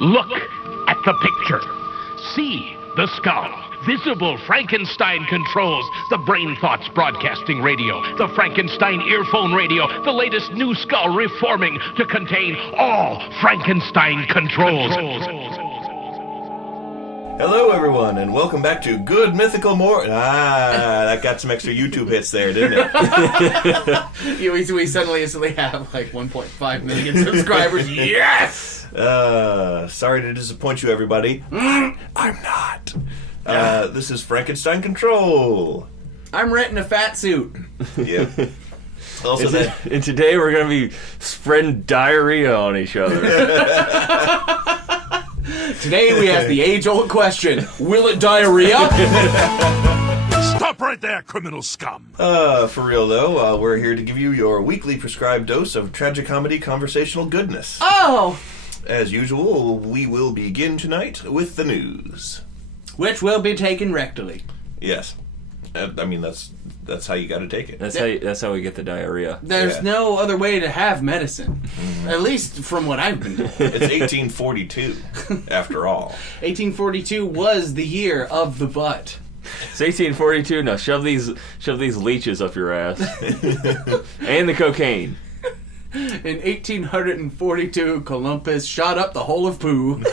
Look at the picture. See the skull. Visible Frankenstein controls. The Brain Thoughts broadcasting radio. The Frankenstein earphone radio. The latest new skull reforming to contain all Frankenstein controls. Hello, everyone, and welcome back to Good Mythical that got some extra YouTube hits there, didn't it? We suddenly have like 1.5 million subscribers. Yes! Sorry to disappoint you, everybody. I'm not. This is Frankenstein Control. I'm renting a fat suit. Yeah. Also, and today we're going to be spreading diarrhea on each other. Today we ask the age-old question, will it diarrhea? Stop right there, criminal scum. For real, though, we're here to give you your weekly prescribed dose of tragicomedy conversational goodness. Oh! As usual, we will begin tonight with the news. Which will be taken rectally. Yes. I mean, that's how you got to take it. That's how we get the diarrhea. There's no other way to have medicine. At least from what I've been doing. It's 1842, after all. 1842 was the year of the butt. It's 1842. Now shove these leeches up your ass. And the cocaine. In 1842, Columbus shot up the whole of poo.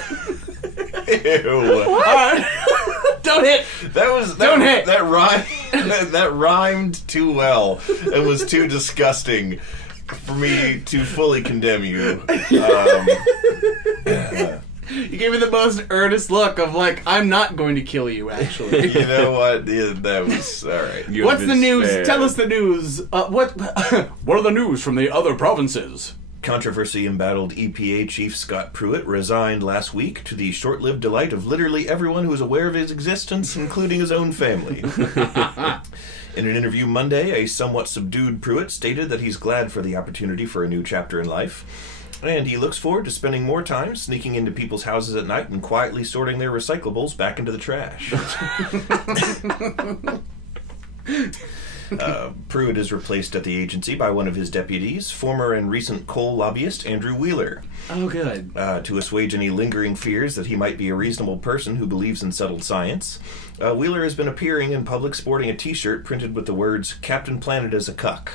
Ew. Don't hit. Don't hit. That rhymed. That rhymed too well. It was too disgusting for me to fully condemn you. You gave me the most earnest look of like, I'm not going to kill you. Actually, you know what? Yeah, that was all right. What's the news? Spared. Tell us the news. What are the news from the other provinces? Controversy embattled EPA Chief Scott Pruitt resigned last week to the short-lived delight of literally everyone who is aware of his existence, including his own family. In an interview Monday, a somewhat subdued Pruitt stated that he's glad for the opportunity for a new chapter in life, and he looks forward to spending more time sneaking into people's houses at night and quietly sorting their recyclables back into the trash. Pruitt is replaced at the agency by one of his deputies, former and recent coal lobbyist Andrew Wheeler. Oh, good. To assuage any lingering fears that he might be a reasonable person who believes in settled science, Wheeler has been appearing in public sporting a t-shirt printed with the words, "Captain Planet is a cuck."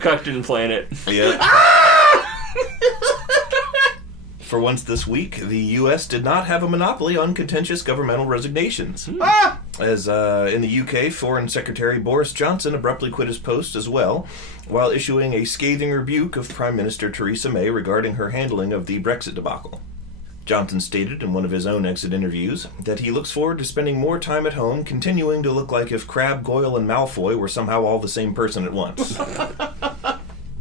Captain Planet. Yeah. For once this week, the U.S. did not have a monopoly on contentious governmental resignations. As in the UK, Foreign Secretary Boris Johnson abruptly quit his post as well, while issuing a scathing rebuke of Prime Minister Theresa May regarding her handling of the Brexit debacle. Johnson stated in one of his own exit interviews that he looks forward to spending more time at home, continuing to look like if Crabbe, Goyle, and Malfoy were somehow all the same person at once.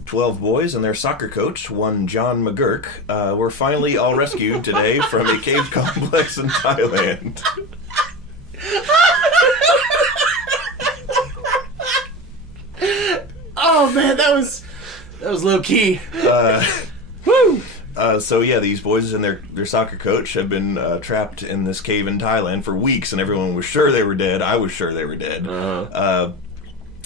12 boys and their soccer coach, one John McGurk, were finally all rescued today from a cave complex in Thailand. Oh man, that was low key. Woo! So yeah, these boys and their soccer coach have been trapped in this cave in Thailand for weeks, and everyone was sure they were dead. I was sure they were dead.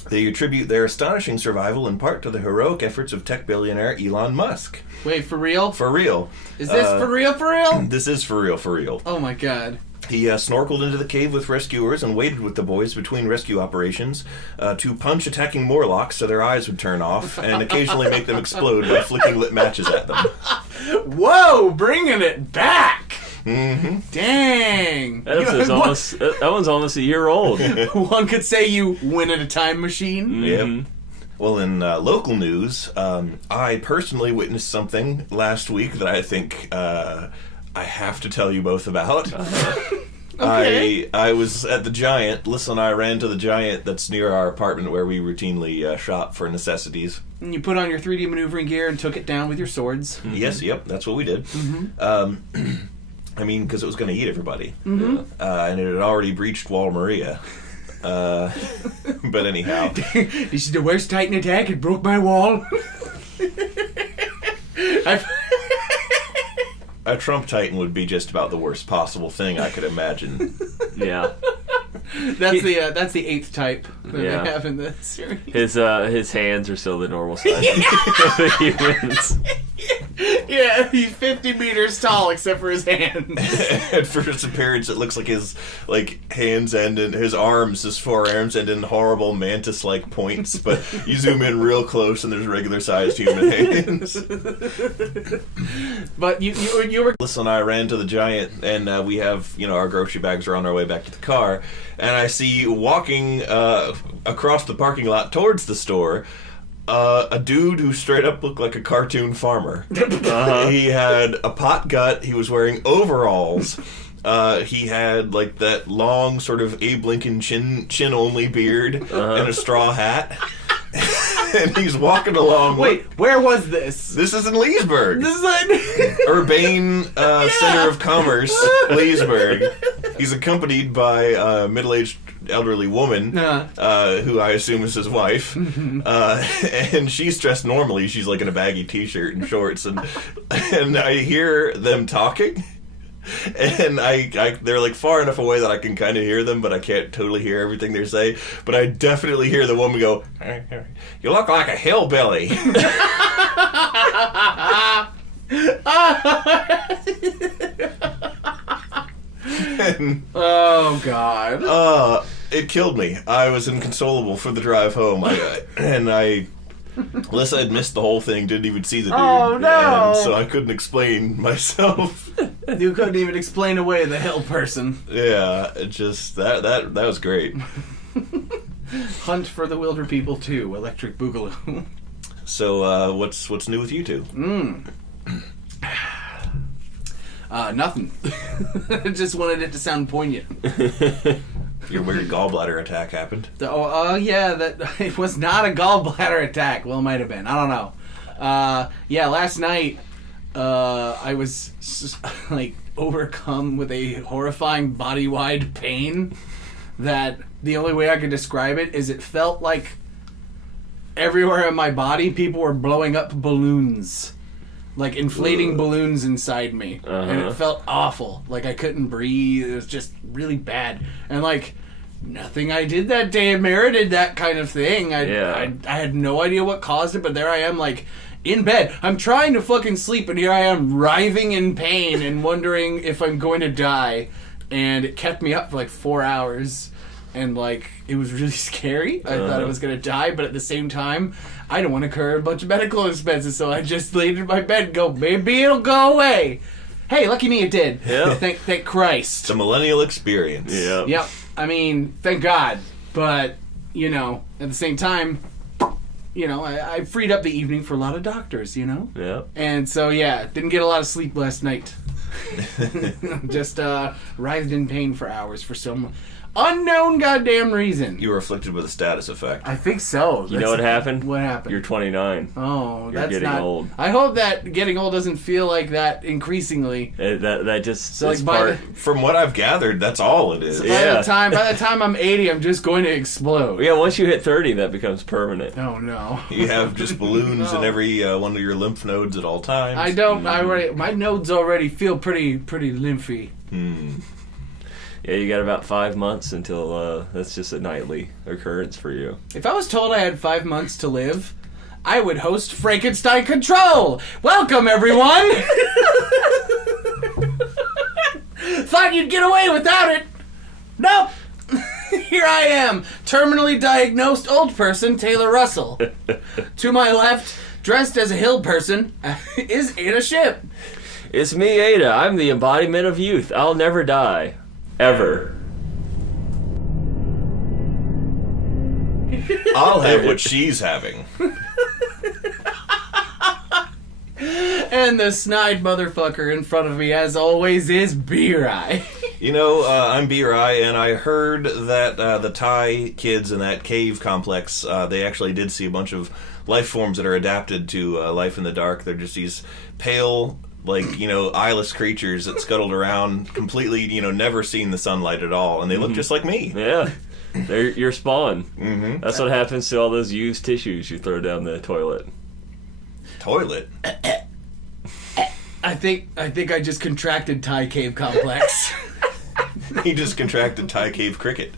They attribute their astonishing survival in part to the heroic efforts of tech billionaire Elon Musk. Wait, for real? For real. Is this for real, for real? This is for real, for real. Oh my god. He snorkeled into the cave with rescuers and waited with the boys between rescue operations to punch attacking Morlocks so their eyes would turn off and occasionally make them explode by flicking lit matches at them. Whoa, bringing it back! Mm-hmm. Dang! That one's almost a year old. One could say you win at a time machine. Mm-hmm. Yep. Well, in local news, I personally witnessed something last week that I think I have to tell you both about. Okay. I was at the Giant. Lisa and I ran to the Giant that's near our apartment where we routinely shop for necessities. And you put on your 3D maneuvering gear and took it down with your swords. Mm-hmm. Yes, yep, that's what we did. Mm-hmm. I mean, because it was going to eat everybody. Mm-hmm. And it had already breached Wall Maria. But anyhow. This is the worst Titan attack. It broke my wall. A Trump Titan would be just about the worst possible thing I could imagine. Yeah. That's the 8th type. that Yeah. they have in the series. His hands are still the normal size of the humans. Yeah, he's 50 meters tall except for his hands. At first appearance, it looks like his hands end in his arms, his forearms end in horrible mantis-like points. But you zoom in real close, and there's regular-sized human hands. But you were... Alyssa and I ran to the Giant, and we have our grocery bags are on our way back to the car, and I see walking across the parking lot towards the store. A dude who straight up looked like a cartoon farmer. He had a pot gut. He was wearing overalls. He had that long sort of Abe Lincoln chin only beard and a straw hat. And he's walking along. Wait, where was this? This is in Leesburg. This is like... Urbane Center of Commerce, Leesburg. He's accompanied by a middle-aged elderly woman, who I assume is his wife, and she's dressed normally. She's in a baggy t-shirt and shorts, and I hear them talking, and they're far enough away that I can kind of hear them, but I can't totally hear everything they're saying. But I definitely hear the woman go, "You look like a hillbilly." And, oh God! It killed me. I was inconsolable for the drive home. Alyssa had missed the whole thing, didn't even see the dude. Oh, no. And so I couldn't explain myself. You couldn't even explain away the hill person. Yeah, it just that was great. Hunt for the Wilder People 2, Electric Boogaloo. So what's new with you two? Nothing. Just wanted it to sound poignant. Your weird gallbladder attack happened. Yeah, that it was not a gallbladder attack. Well, it might have been. I don't know. Yeah, last night I was overcome with a horrifying body-wide pain that the only way I could describe it is it felt like everywhere in my body people were blowing up balloons. Inflating balloons inside me. And it felt awful. I couldn't breathe. It was just really bad. And nothing I did that day merited that kind of thing. I had no idea what caused it, but there I am in bed. I'm trying to fucking sleep, and here I am writhing in pain and wondering if I'm going to die. And it kept me up for 4 hours. And it was really scary. I thought I was going to die, but at the same time, I don't want to incur a bunch of medical expenses, so I just laid in my bed and go, maybe it'll go away. Hey, lucky me, it did. Yeah. Thank Christ. It's a millennial experience. Yeah. Yep. I mean, thank God. But, at the same time, I freed up the evening for a lot of doctors, Yeah. And so, didn't get a lot of sleep last night. Just writhed in pain for hours for some unknown goddamn reason. You were afflicted with a status effect. I think so. You know what happened? What happened? You're 29. Oh, You're that's getting not old. I hope that getting old doesn't feel like that increasingly. That just So, is by part. From what I've gathered, that's all it is. By Yeah. the time I'm 80, I'm just going to explode. Yeah, once you hit 30, that becomes permanent. Oh no. You have just balloons in every one of your lymph nodes at all times. I don't. My nodes already feel pretty lymphy. Yeah, you got about 5 months until that's just a nightly occurrence for you. If I was told I had 5 months to live, I would host Frankenstein Control. Welcome, everyone. Thought you'd get away without it. Nope. Here I am, terminally diagnosed old person Taylor Russell. To my left, dressed as a hill person, is Ada Ship. It's me, Ada. I'm the embodiment of youth. I'll never die. Ever. I'll have what she's having. And the snide motherfucker in front of me, as always, is B-Rye. I'm B-Rye, and I heard that the Thai kids in that cave complex, they actually did see a bunch of life forms that are adapted to life in the dark. They're just these pale, eyeless creatures that scuttled around, completely, never seen the sunlight at all, and they look just like me. Yeah. They're your spawn. Mm-hmm. That's what happens to all those used tissues you throw down the toilet. Toilet? I think I just contracted Thai cave complex. He just contracted Thai cave cricket.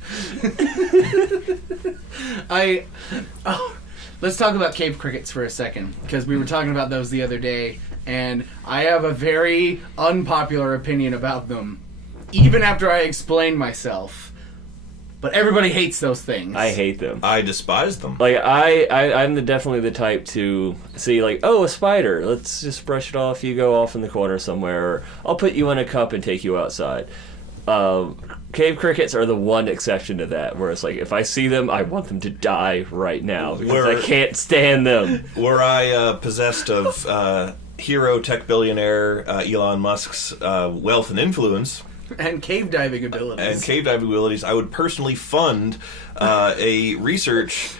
Let's talk about cave crickets for a second, because we were talking about those the other day, and I have a very unpopular opinion about them, even after I explained myself. But everybody hates those things. I hate them. I despise them. Like, I'm definitely the type to see, like, oh, a spider. Let's just brush it off. You go off in the corner somewhere. Or I'll put you in a cup and take you outside. Cave crickets are the one exception to that, where it's like, if I see them, I want them to die right now, because I can't stand them. Were I possessed of hero tech billionaire Elon Musk's wealth and influence... And cave diving abilities. I would personally fund a research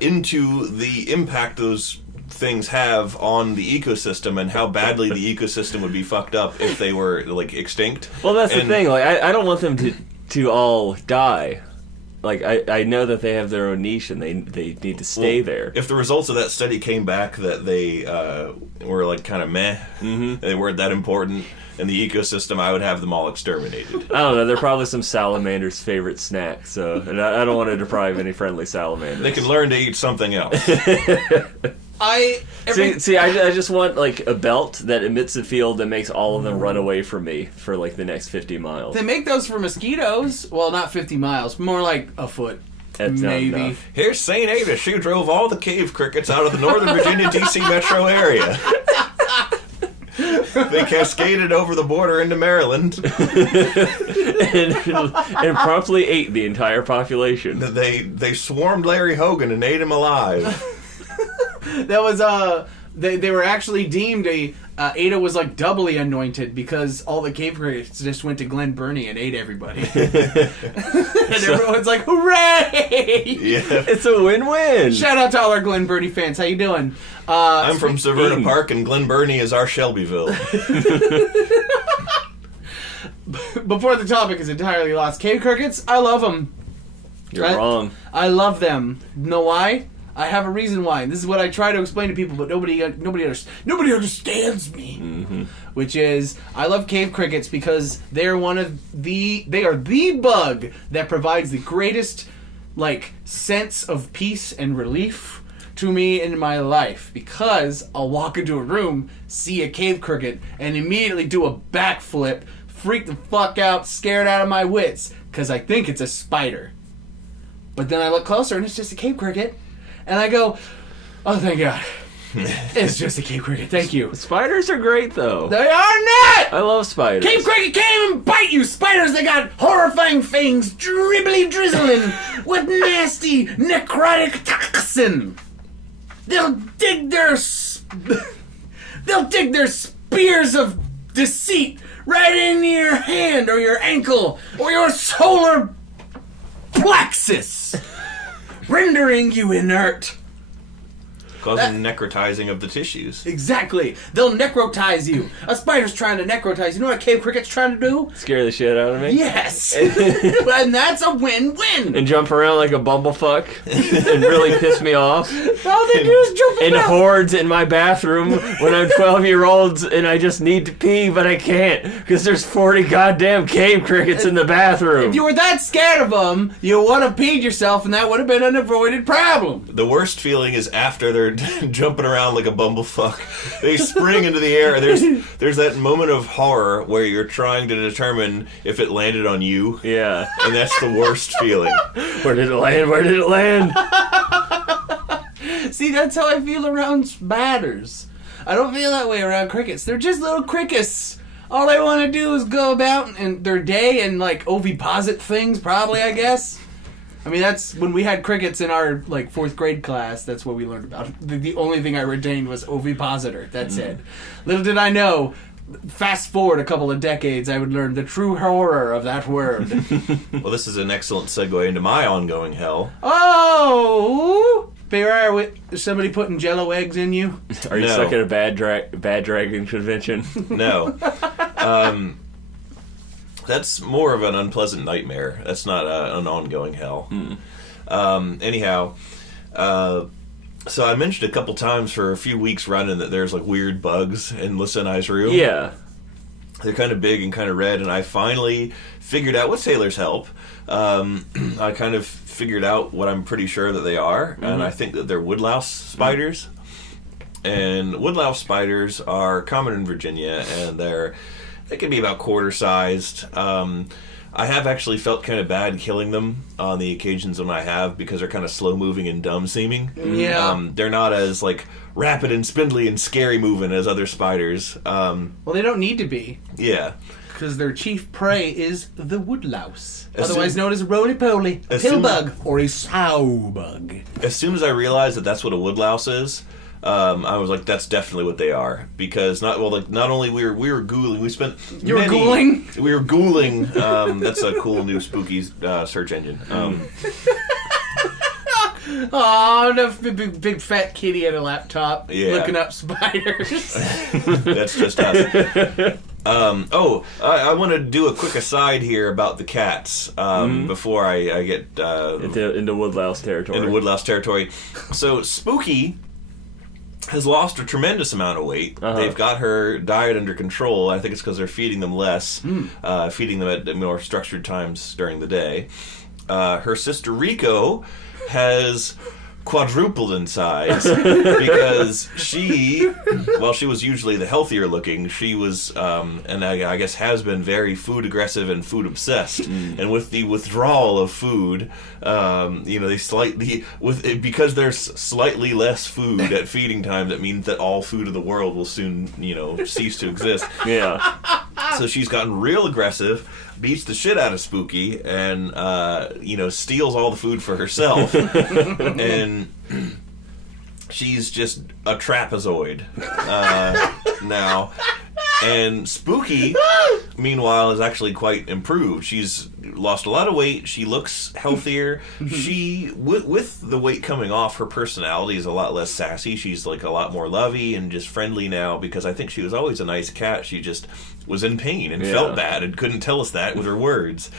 into the impact those things have on the ecosystem and how badly the ecosystem would be fucked up if they were, like, extinct. Well, that's the thing. Like, I don't want them to all die. Like, I know that they have their own niche and they need to stay there. If the results of that study came back that they were, like, kind of meh, they weren't that important in the ecosystem, I would have them all exterminated. I don't know. They're probably some salamander's favorite snack, and I don't want to deprive any friendly salamanders. They can learn to eat something else. I just want, like, a belt that emits a field that makes all of them run away from me for, like, the next 50 miles. They make those for mosquitoes. Well, not 50 miles, more like a foot. That's maybe. Here's St. Ada. She drove all the cave crickets out of the Northern Virginia, D.C. metro area. They cascaded over the border into Maryland. and promptly ate the entire population. They swarmed Larry Hogan and ate him alive. That was they were actually deemed Ada was like doubly anointed because all the cave crickets just went to Glen Burnie and ate everybody. And everyone's like, hooray! Yeah. It's a win-win. Shout out to all our Glen Burnie fans. How you doing? I'm from Severna Park, and Glen Burnie is our Shelbyville. Before the topic is entirely lost, cave crickets, I love them. You're wrong. I love them. Know why? I have a reason why. And this is what I try to explain to people, but nobody understands me. Mm-hmm. Which is, I love cave crickets because they are the bug that provides the greatest, like, sense of peace and relief to me in my life. Because I'll walk into a room, see a cave cricket, and immediately do a backflip, freak the fuck out, scared out of my wits, because I think it's a spider. But then I look closer and it's just a cave cricket. And I go, oh, thank God. It's just a cave cricket. Thank you. Spiders are great, though. They are not! I love spiders. Cave cricket can't even bite you. Spiders, they got horrifying fangs, dribbly drizzling with nasty necrotic toxin. They'll dig their spears of deceit right into your hand or your ankle or your solar plexus, rendering you inert. Causing necrotizing of the tissues. Exactly. They'll necrotize you. A spider's trying to necrotize you. You know what a cave cricket's trying to do? Scare the shit out of me? Yes. And that's a win-win. And jump around like a bumblefuck and really piss me off. All they do is jump around. And hordes in my bathroom when I'm 12-year-olds and I just need to pee, but I can't because there's 40 goddamn cave crickets in the bathroom. If you were that scared of them, you would have peed yourself and that would have been an avoided problem. The worst feeling is after they're jumping around like a bumblefuck. They spring into the air. There's that moment of horror where you're trying to determine if it landed on you. Yeah. And that's the worst feeling. Where did it land? Where did it land? See, that's how I feel around spiders. I don't feel that way around crickets. They're just little crickets. All they want to do is go about in their day and, like, oviposit things, probably, I guess. I mean, that's when we had crickets in our, like, 4th grade class. That's what we learned about. The only thing I retained was ovipositor. That's it. Little did I know, fast forward a couple of decades, I would learn the true horror of that word. Well, this is an excellent segue into my ongoing hell. Oh! Beware, is somebody putting Jell-O eggs in you? Are you stuck at a bad dragon convention? No. That's more of an unpleasant nightmare. That's not an ongoing hell. Anyhow, so I mentioned a couple times for a few weeks running that there's like weird bugs in Lisa and I's room. Yeah. They're kind of big and kind of red, and I finally figured out, with Taylor's help, I kind of figured out what I'm pretty sure that they are, and I think that they're woodlouse spiders. And woodlouse spiders are common in Virginia, and they can be about quarter-sized. I have actually felt kind of bad killing them on the occasions when I have, because they're kind of slow-moving and dumb-seeming. Yeah. They're not as, like, rapid and spindly and scary-moving as other spiders. Well, they don't need to be. Yeah. Because their chief prey is the woodlouse, As otherwise soon- known as a roly-poly, a as soon- pillbug, or a sow-bug. As soon as I realized that that's what a woodlouse is, I was like, that's definitely what they are. Because not only we were ghouling, we spent You were ghouling? We were ghouling. That's a cool new spooky search engine. Oh, the big fat kitty at a laptop Yeah. looking up spiders. That's just us. I want to do a quick aside here about the cats before I get into woodlouse territory. into woodlouse territory. So Spooky has lost a tremendous amount of weight. They've got her diet under control. I think it's because they're feeding them less, feeding them at more structured times during the day. Her sister Rico has quadrupled in size because while she was usually the healthier looking, she was, and I guess has been very food aggressive and food obsessed. And with the withdrawal of food, because there's slightly less food at feeding time, that means that all food of the world will soon, cease to exist. Yeah. So she's gotten real aggressive, beats the shit out of Spooky, and steals all the food for herself. And she's just a trapezoid now. And Spooky, meanwhile, is actually quite improved. She's lost a lot of weight. She looks healthier. She, with the weight coming off, her personality is a lot less sassy. She's like a lot more lovey and just friendly now, because I think she was always a nice cat. She just was in pain and felt bad and couldn't tell us that with her words.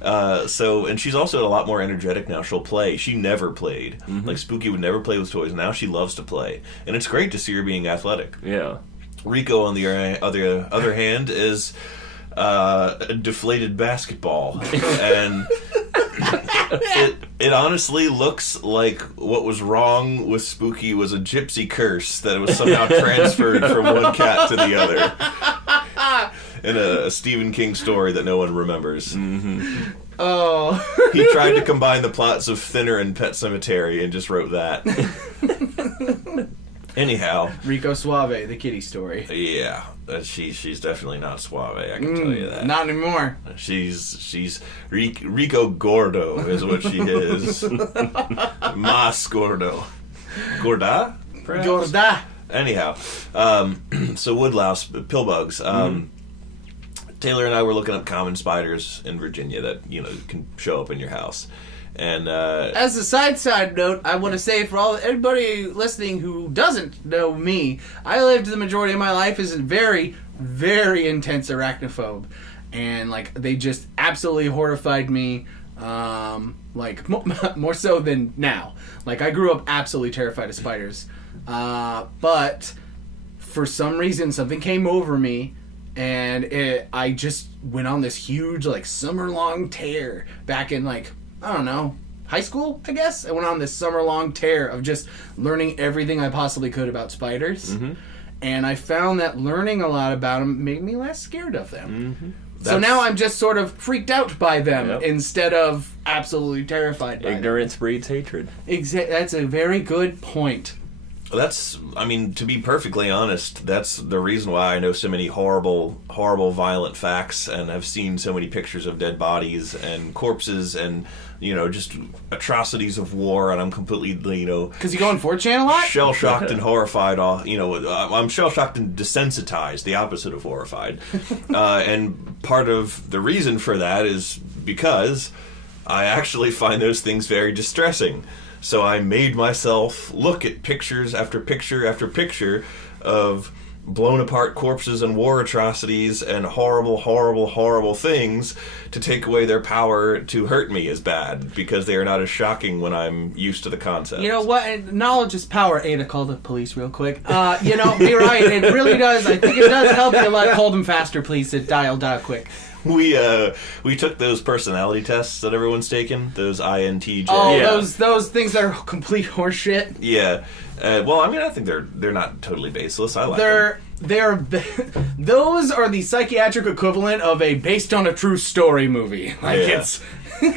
And she's also a lot more energetic now. She'll play. She never played. Like Spooky would never play with toys. Now she loves to play. And it's great to see her being athletic. Yeah. Rico, on the other hand, is a deflated basketball, and it honestly looks like what was wrong with Spooky was a gypsy curse that was somehow transferred from one cat to the other, in a Stephen King story that no one remembers. Oh. He tried to combine the plots of Thinner and Pet Sematary and just wrote that. Anyhow, Rico Suave, the kitty story. yeah, she's definitely not suave. I can tell you that. Not anymore. She's Rico Gordo is what she is. Mas Gordo, Gorda. Perhaps? Gorda. Anyhow, so woodlouse pillbugs. Taylor and I were looking up common spiders in Virginia that can show up in your house. And as a side note, I want to say for everybody listening who doesn't know me, I lived the majority of my life as a very, very intense arachnophobe, and they just absolutely horrified me. More so than now. I grew up absolutely terrified of spiders, but for some reason something came over me. And I just went on this huge summer-long tear back in I don't know, high school, I guess. I went on this summer-long tear of just learning everything I possibly could about spiders. And I found that learning a lot about them made me less scared of them. So now I'm just sort of freaked out by them instead of absolutely terrified by them. Ignorance breeds hatred. That's a very good point. To be perfectly honest, that's the reason why I know so many horrible, violent facts and have seen so many pictures of dead bodies and corpses and, just atrocities of war, and I'm completely, Because you go on 4chan a lot? shell-shocked and horrified. I'm shell-shocked and desensitized, the opposite of horrified. And part of the reason for that is because I actually find those things very distressing. So I made myself look at pictures after picture after picture of blown apart corpses and war atrocities and horrible, horrible, horrible things to take away their power to hurt me as bad, because they are not as shocking when I'm used to the concept. You know what? Knowledge is power. Ada, call the police real quick. You're right. It really does. I think it does help you a lot. Call them faster, please. Dial quick. We took those personality tests that everyone's taken, those INTJ. Oh, yeah. those things that are complete horseshit. Yeah. Well, I mean, I think they're not totally baseless. I like them. Those are the psychiatric equivalent of a based on a true story movie. Like, it's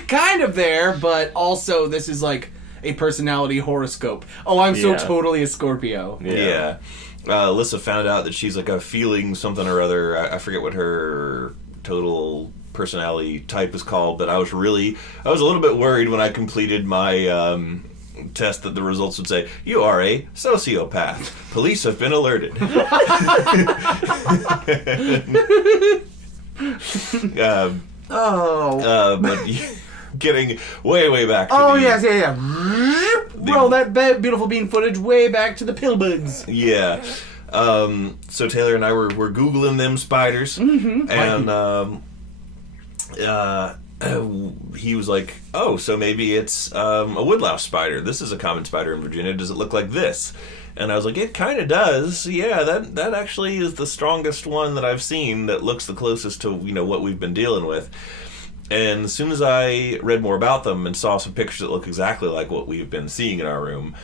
kind of there, but also this is like a personality horoscope. Oh, I'm so totally a Scorpio. Yeah. Alyssa found out that she's like a feeling something or other. I forget what her total personality type is called, but I was a little bit worried when I completed my test that the results would say, "You are a sociopath. Police have been alerted." But getting way back to Roll that beautiful bean footage way back to the pillbugs. Yeah. So Taylor and I were Googling them spiders, and he was like, "Oh, so maybe it's a woodlouse spider. This is a common spider in Virginia. Does it look like this?" And I was like, "It kind of does. Yeah, that actually is the strongest one that I've seen that looks the closest to what we've been dealing with." And as soon as I read more about them and saw some pictures that look exactly like what we've been seeing in our room,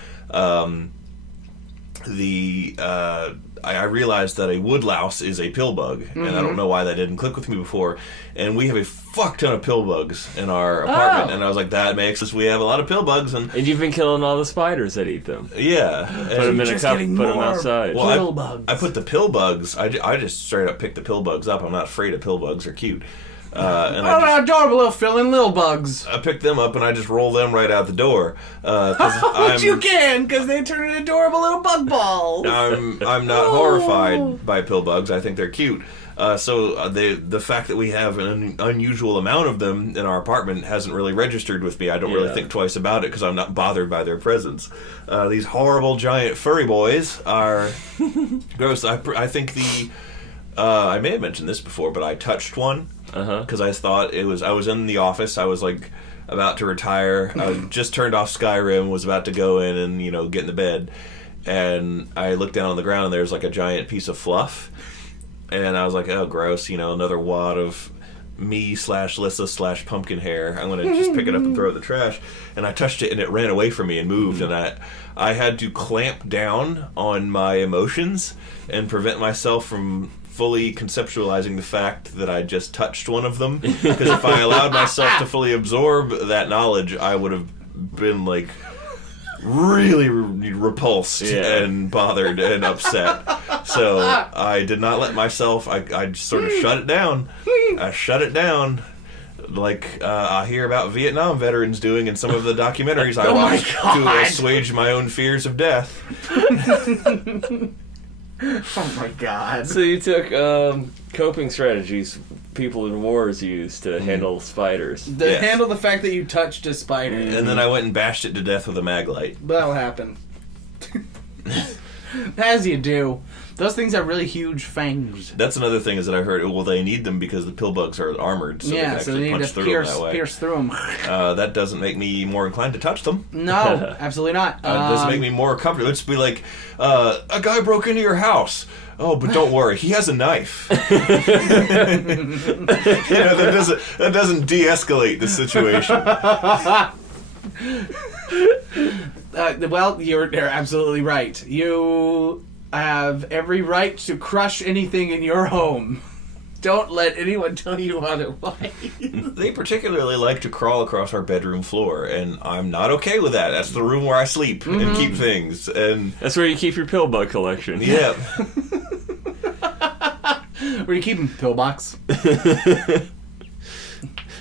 I realized that a woodlouse is a pill bug, and I don't know why that didn't click with me before. And we have a fuck ton of pill bugs in our apartment, and I was like, that makes us. We have a lot of pill bugs, and you've been killing all the spiders that eat them. Yeah, put them in a cup, put them outside. Well, pill bugs. I put the pill bugs. I just straight up picked the pill bugs up. I'm not afraid of pill bugs. They're cute. Adorable little filling little bugs. I picked them up and I just roll them right out the door. But you can, because they turn into adorable little bug balls. I'm not horrified by pill bugs. I think they're cute. So the fact that we have an unusual amount of them in our apartment hasn't really registered with me. I don't really think twice about it because I'm not bothered by their presence. These horrible giant furry boys are gross. I think I may have mentioned this before, but I touched one. Because I thought I was in the office, I was like about to retire, I just turned off Skyrim, was about to go in and get in the bed, and I looked down on the ground and there's like a giant piece of fluff, and I was like, oh gross, another wad of me/Lissa/pumpkin hair, I'm gonna just pick it up and throw it in the trash. And I touched it and it ran away from me and moved, and I had to clamp down on my emotions and prevent myself from fully conceptualizing the fact that I just touched one of them, because if I allowed myself to fully absorb that knowledge, I would have been like really repulsed and bothered and upset. So I did not let myself. I just sort of shut it down. I shut it down, like I hear about Vietnam veterans doing in some of the documentaries I watched to assuage my own fears of death. Oh my god. So you took coping strategies people in wars use to handle spiders. Handle the fact that you touched a spider. And then I went and bashed it to death with a mag light. That'll happen. As you do. Those things have really huge fangs. That's another thing is that I heard, well, they need them because the pill bugs are armored, so they can actually punch through them that way. Pierce through them. That doesn't make me more inclined to touch them. No, absolutely not. It doesn't make me more comfortable. It'd just be like, a guy broke into your house. Oh, but don't worry, he has a knife. That doesn't de-escalate the situation. Well, you're absolutely right. You have every right to crush anything in your home. Don't let anyone tell you otherwise. They particularly like to crawl across our bedroom floor, and I'm not okay with that. That's the room where I sleep and keep things. And that's where you keep your pill bug collection. Yeah. Where you keep them? Pillbox.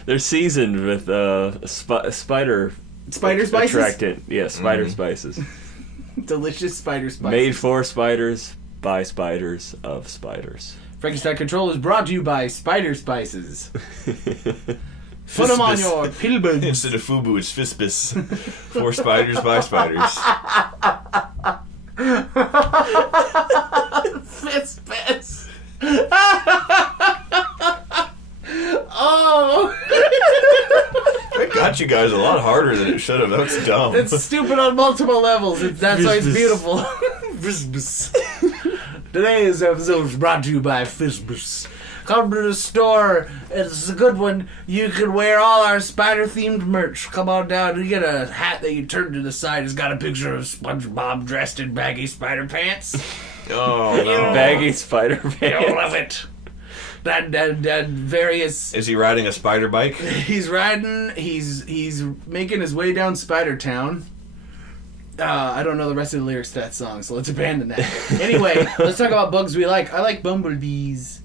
They're seasoned with spider spices? Attractant. Yeah, spider spices. Delicious spider spices. Made for spiders, by spiders, of spiders. Frankenstein Control is brought to you by Spider Spices. Put them on your pill bugs. Instead of FUBU, it's Fispis. For spiders, by spiders. Fispis. you guys a lot harder than it should have. That was dumb. It's stupid on multiple levels. That's why it's beautiful. Today's episode is brought to you by Fizbus. Come to the store. It's a good one. You can wear all our spider-themed merch. Come on down. You get a hat that you turn to the side. It's got a picture of SpongeBob dressed in baggy spider pants. Oh, no. Baggy spider pants. You'll love it. That various... Is he riding a spider bike? He's riding... He's making his way down Spider Town. I don't know the rest of the lyrics to that song, so let's abandon that. Anyway, let's talk about bugs we like. I like bumblebees.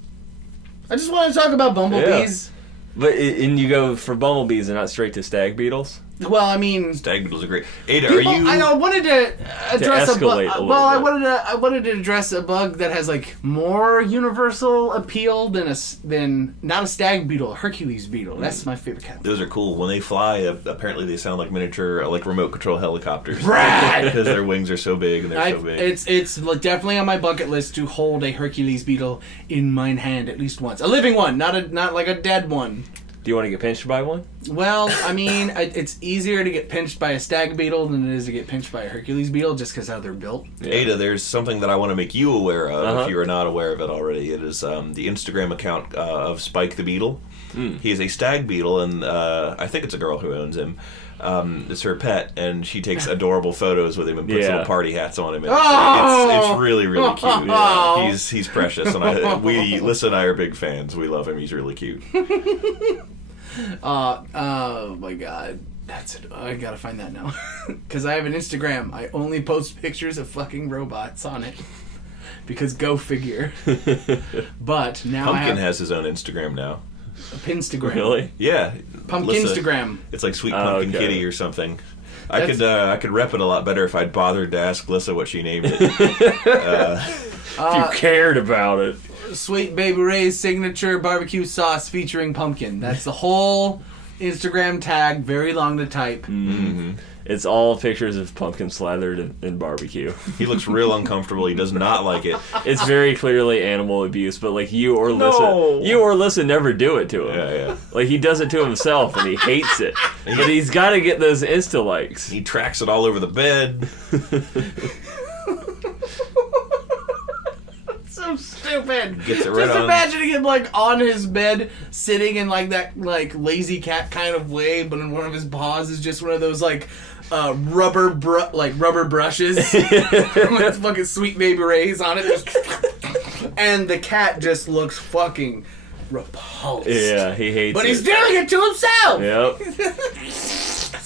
I just want to talk about bumblebees. Yeah. But and you go for bumblebees and not straight to stag beetles? Well, I mean, Stag beetles are great. Ada, are you? I wanted to address a bug. escalate a Well, I little bit. wanted to address a bug that has like more universal appeal than not a stag beetle, a Hercules beetle. That's my favorite cat. Those are cool. When they fly, apparently they sound like miniature, like remote control helicopters. Right. Because their wings are so big and they're so big. It's definitely on my bucket list to hold a Hercules beetle in mine hand at least once. A living one, not like a dead one. Do you want to get pinched by one? Well, I mean, it's easier to get pinched by a stag beetle than it is to get pinched by a Hercules beetle, just because how they're built. Yeah. Ada, there's something that I want to make you aware of Uh-huh. if you are not aware of it already. It is the Instagram account of Spike the Beetle. He is a stag beetle, and I think it's a girl who owns him. It's her pet, and she takes adorable photos with him and puts Yeah. little party hats on him. And Oh! it's really, really cute. Oh! Yeah. He's precious, and Lisa and I are big fans. We love him. He's really cute. Oh my god. That's it. I gotta find that now. Because I have an Instagram. I only post pictures of fucking robots on it. Because go figure. But now I Pumpkin have has his own Instagram now. a Pinstagram. Really? Yeah. Pumpkin Lisa- Instagram. It's like Sweet Pumpkin okay. Kitty or something. I could rep it a lot better if I'd bothered to ask Lissa what she named it. If you cared about it. Sweet Baby Ray's signature barbecue sauce featuring pumpkin. That's the whole Instagram tag. Very long to type. Mm-hmm. It's all pictures of pumpkin slathered in barbecue. He looks real uncomfortable. He does not like it. It's very clearly animal abuse, but like you or No. Lissa never do it to him. Yeah. Like he does it to himself and he hates it. But he's got to get those Insta likes. He tracks it all over the bed. So stupid. Gets it right Just on. imagining him like on his bed, sitting in like that like lazy cat kind of way, but in one of his paws is just one of those like rubber brushes with fucking Sweet Baby Ray's on it, and the cat just looks fucking repulsed. Yeah, he hates But it. he's doing it to himself. Yep.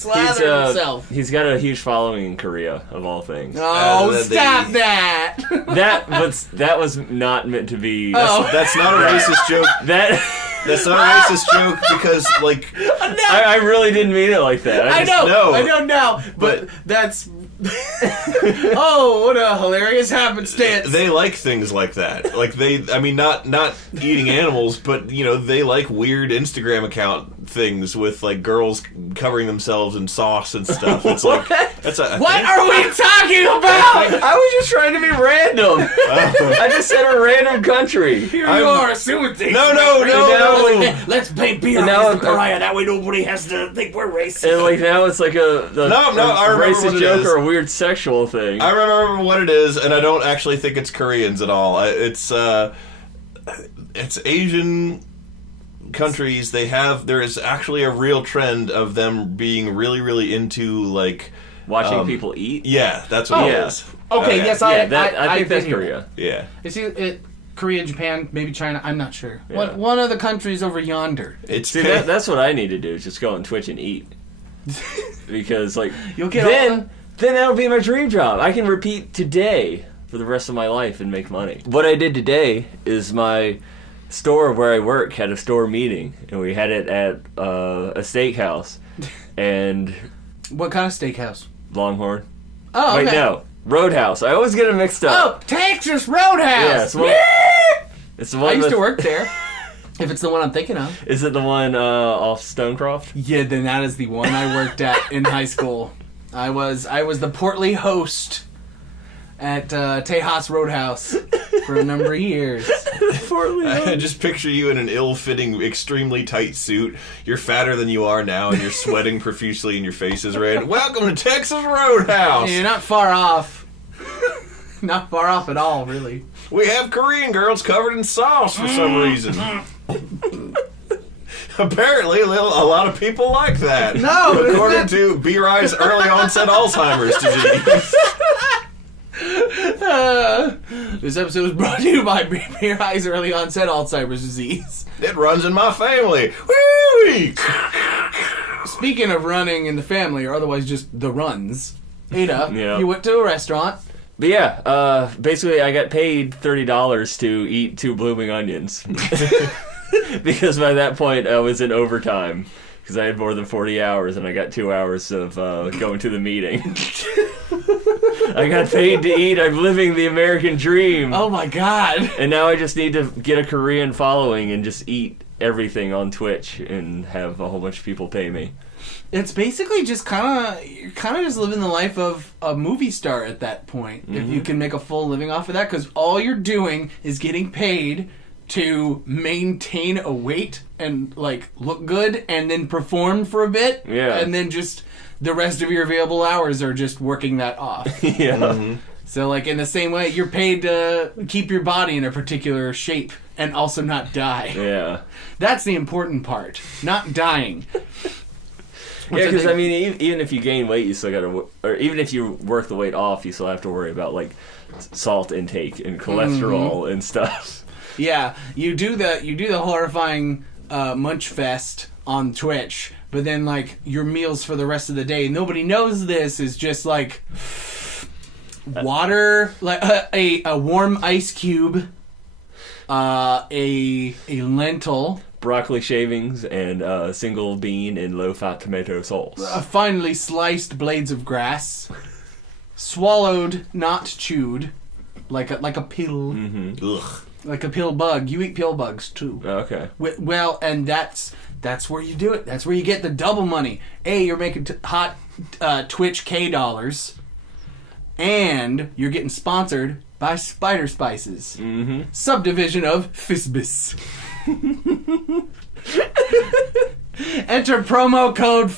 Slathering himself. He's got a huge following in Korea, of all things. Oh, stop that! That was not meant to be. Oh. That's not a racist joke. That's not a racist joke because, like, I really didn't mean it like that. I know, know. I don't know, but that's. Oh, what a hilarious happenstance! they like things like that. Like not eating animals, but they like weird Instagram account things with like girls covering themselves in sauce and stuff. It's like that's a What thing. are we talking about? I was just trying to be random. I just said a random country. Here you are assuming things. No. Let's paint Peter now as the pariah. That way nobody has to think we're racist. And like now it's like a I remember what racist it joke is. or a weird sexual thing. I remember what it is, and I don't actually think it's Koreans at all. It's Asian countries. There is actually a real trend of them being really, really into like Watching people eat. Yeah, that's what it yeah. is. Okay, Yeah. yes, I I think that's figure. Korea. Yeah. Is it Korea, Japan, maybe China? I'm not sure. Yeah. One of the countries over yonder. It's See, that's what I need to do. Is just go on Twitch and eat. Because like You'll get then that'll be my dream job. I can repeat today for the rest of my life and make money. What I did today is my store where I work had a store meeting, and we had it at a steakhouse, and What kind of steakhouse? Longhorn. Oh, okay. Wait, no, Roadhouse. I always get them mixed Oh, up. Texas Roadhouse. Yeah, it's the one I used with- to work there. If it's the one I'm thinking of. Is it the one off Stonecroft? Yeah, then that is the one I worked at in high school. I was the portly host at Tejas Roadhouse for a number of years. I just picture you in an ill-fitting, extremely tight suit. You're fatter than you are now, and you're sweating profusely, and your face is red. Welcome to Texas Roadhouse. You're not far off. Not far off at all, really. We have Korean girls covered in sauce for some reason. Apparently, a lot of people like that. No! According to B-Rye's early onset Alzheimer's disease. This episode was brought to you by B-Rye's early onset Alzheimer's disease. It runs in my family. Woo-wee! Speaking of running in the family, or otherwise just the runs, Ada, Yeah. you went to a restaurant. But yeah, basically I got paid $30 to eat 2 blooming onions. Because by that point I was in overtime. Because I had more than 40 hours and I got 2 hours of going to the meeting. I got paid to eat. I'm living the American dream. Oh my god. And now I just need to get a Korean following and just eat everything on Twitch and have a whole bunch of people pay me. It's basically just you're kind of just living the life of a movie star at that point. If you can make a full living off of that, because all you're doing is getting paid to maintain a weight and like look good and then perform for a bit. Yeah. And then just the rest of your available hours are just working that off. Yeah. Mm-hmm. So like in the same way, you're paid to keep your body in a particular shape and also not die. Yeah. That's the important part. Not dying. Yeah, because I mean, even if you gain weight, you still gotta, or even if you work the weight off, you still have to worry about like salt intake and cholesterol and stuff. Yeah, you do the horrifying munch fest on Twitch, but then like your meals for the rest of the day, nobody knows this, is just like water, like a warm ice cube, a lentil, Broccoli shavings and single bean and low-fat tomato sauce. finely sliced blades of grass, swallowed, not chewed, like a pill, Ugh. like a pill bug. You eat pill bugs too. Okay. Well, and that's where you do it. That's where you get the double money. You're making hot Twitch K dollars, and you're getting sponsored by Spider Spices, subdivision of Fisbis. Enter promo code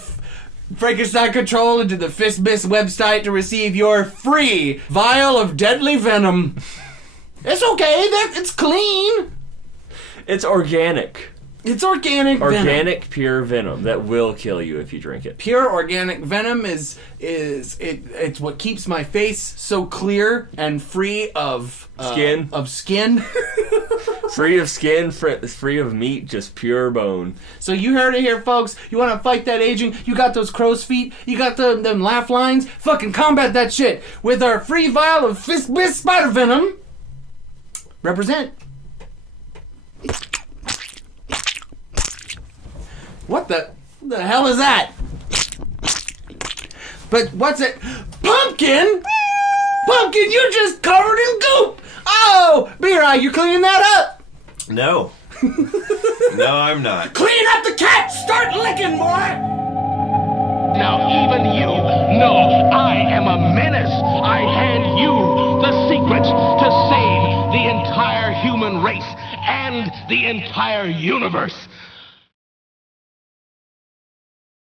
Frankenstein Control into the Fisbis website to receive your free vial of deadly venom. It's okay. It's clean. It's organic. It's organic venom. Organic, pure venom that will kill you if you drink it. Pure organic venom is it's what keeps my face so clear and free of Skin. Of skin. Free of skin, free of meat, just pure bone. So you heard it here, folks. You want to fight that aging? You got those crow's feet? You got them laugh lines? Fucking combat that shit with our free vial of Fisbis spider venom. Represent. What the hell is that? But what's it? Pumpkin? Pumpkin, you're just covered in goop! Oh! B-Rye, you're cleaning that up! No. No, I'm not. Clean up the cat! Start licking, boy! Now even you know I am a menace. I hand you the secrets to save the entire human race and the entire universe.